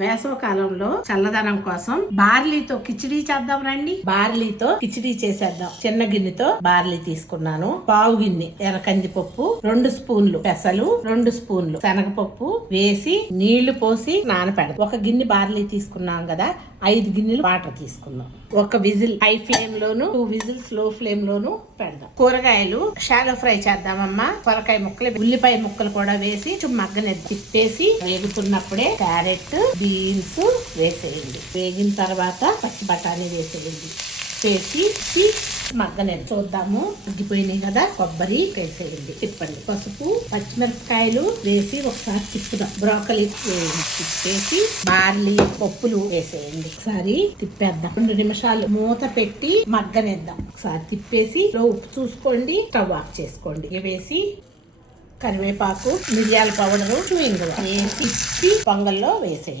వేసవ కాలంలో చల్లదనం కోసం బార్లీతో కిచిడీ చేద్దాం రండి. బార్లీతో కిచిడీ చేసేద్దాం. చిన్న గిన్నెతో బార్లీ తీసుకున్నాను. పావు గిన్నె ఎర్రకందిపప్పు, 2 స్పూన్లు పెసలు, 2 స్పూన్లు శనగపప్పు వేసి నీళ్లు పోసి నానపెడదాం. ఒక గిన్నె బార్లీ తీసుకున్నాం కదా, 5 గిన్నెలు వాటర్ తీసుకుందాం. ఒక విజిల్ హై ఫ్లేమ్ లోను, 2 విజిల్స్ లో ఫ్లేమ్ లోను పెడదాం. కూరగాయలు షాలో ఫ్రై చేద్దామమ్మా. సొరకాయ ముక్కలు, ఉల్లిపాయ ముక్కలు కూడా వేసి మగ్గనిద్దాం. తిప్పేసి వేగుతున్నప్పుడే క్యారెట్, బీన్స్ వేసేయండి. వేగిన తర్వాత పచ్చి బఠానీ వేసేయండి. వేసి మగ్గనిద్దాం. చూద్దాము, మగ్గిపోయినాయి కదా. కొబ్బరి వేసేయండి, తిప్పండి. పసుపు, పచ్చిమిరపకాయలు వేసి ఒకసారి తిప్పుదాం. బ్రోకలీ తిప్పేసి బార్లీ పప్పులు వేసేయండి. ఒకసారి తిప్పేద్దాం. 2 నిమిషాలు మూత పెట్టి మగ్గనిద్దాం. ఒకసారి తిప్పేసి ఉప్పు చూసుకోండి, స్టవ్ ఆఫ్ చేసుకోండి. వేసి కరివేపాకు, మిరియాల పౌడరు, ఇంగువ వేసి పొంగల్లో వేసేయండి.